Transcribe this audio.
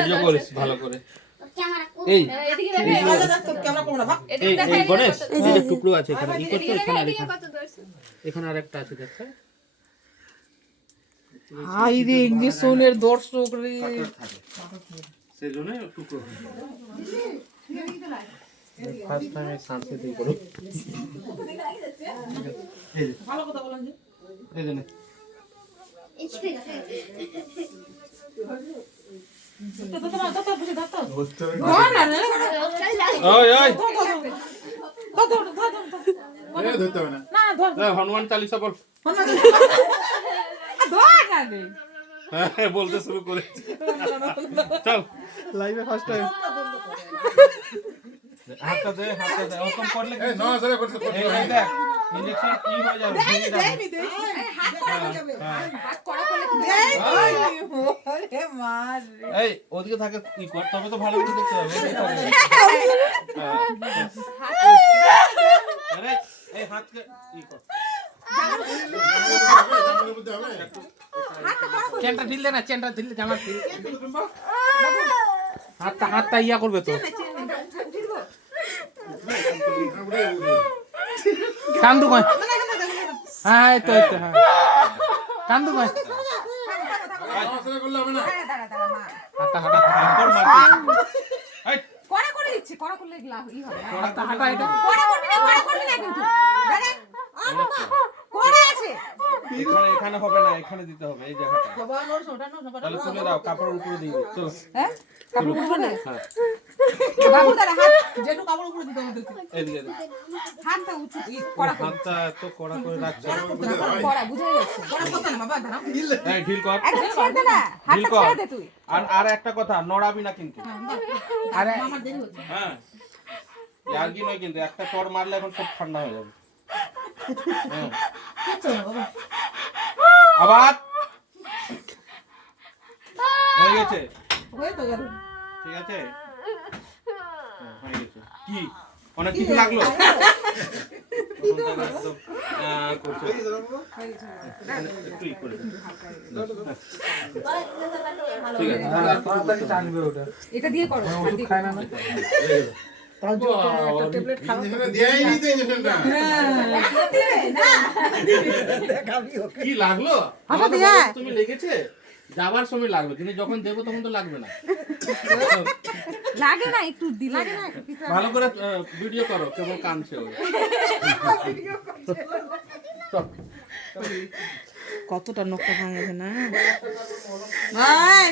Video করিস ভালো করে। এই এই গণেশ এই যে টুকরো আছে এখানে ই করতে এখানে আরেকটা আছে দেখছো হাই রে ইঞ্জেকশনের দর্শক রে সেজন্য টুকরো ফার্স্ট টাইম শান্তি দিয়ে করো এই ভালো কথা বলেন যে এই জন্য হনুমান চালিসা বল বলতে শুরু করেছি চল লাইভে ফার্স্ট টাইম হাতটা দে ওরকম করলে না সরে করতে এই দেখ ইনজেকশন কি হয়ে যাবে দেই হাত করা হয়ে যাবে হাত করা করলে দেই ওরে মার এই ওদিকে থাকে কি কর তবে তো ভালো করে দেখতে হবে আরে এই হাতকে কি কর চেনটা ঢিল দে না চেনটা ঢিল জামা ঢিল হাতটা ইয়া করবে তো কান্দু কই হ্যাঁ তো হ্যাঁ কান্দু কই হাতটা কড়া করে দিচ্ছি কড়া করলে ই হবে হাতটা এটা কড়া করবি না কিন্তু দাঁড়া কড়া আছে এখানে হবে না এখানে দিতে হবে এই জায়গাটা তাহলে তুলে দাও কাপড়ের উপরে দিয়ে চলো হ্যাঁ কাপড় উপরে না হ্যাঁ বাবু দাঁড়া হাত যেটু কাপড় উপরে দিতে হবে এদিকে হাতটা উঁচু কড়া হাতটা তো কড়া করে রাখছো কড়া বুঝাই যাচ্ছে কড়া কথা না বাবা দাঁড়া এই ঢিল কর একদম ছেড়ে দে না হাতটা ছেড়ে দে তুই আর একটা কথা নড়াবি না কিন্তু আরে আমার দেরি হচ্ছে হ্যাঁ আর কি নয় কিন্তু একটা চড় মারলে এখন সব ঠান্ডা হয়ে যাবে আবার হয়ে গেছে ঠিক আছে হয়ে গেছে কি অনেক কিছু লাগলো এটা দিয়ে করো খায় না কি লাগলো তুমি লেগেছে যাবার সময় লাগবে কিন্তু যখন দেবো তখন তো লাগবে না লাগে না একটু লাগে না ভালো করে ভিডিও করো কেবল কানছে কতটা নখটা ভাঙেছে না ভাই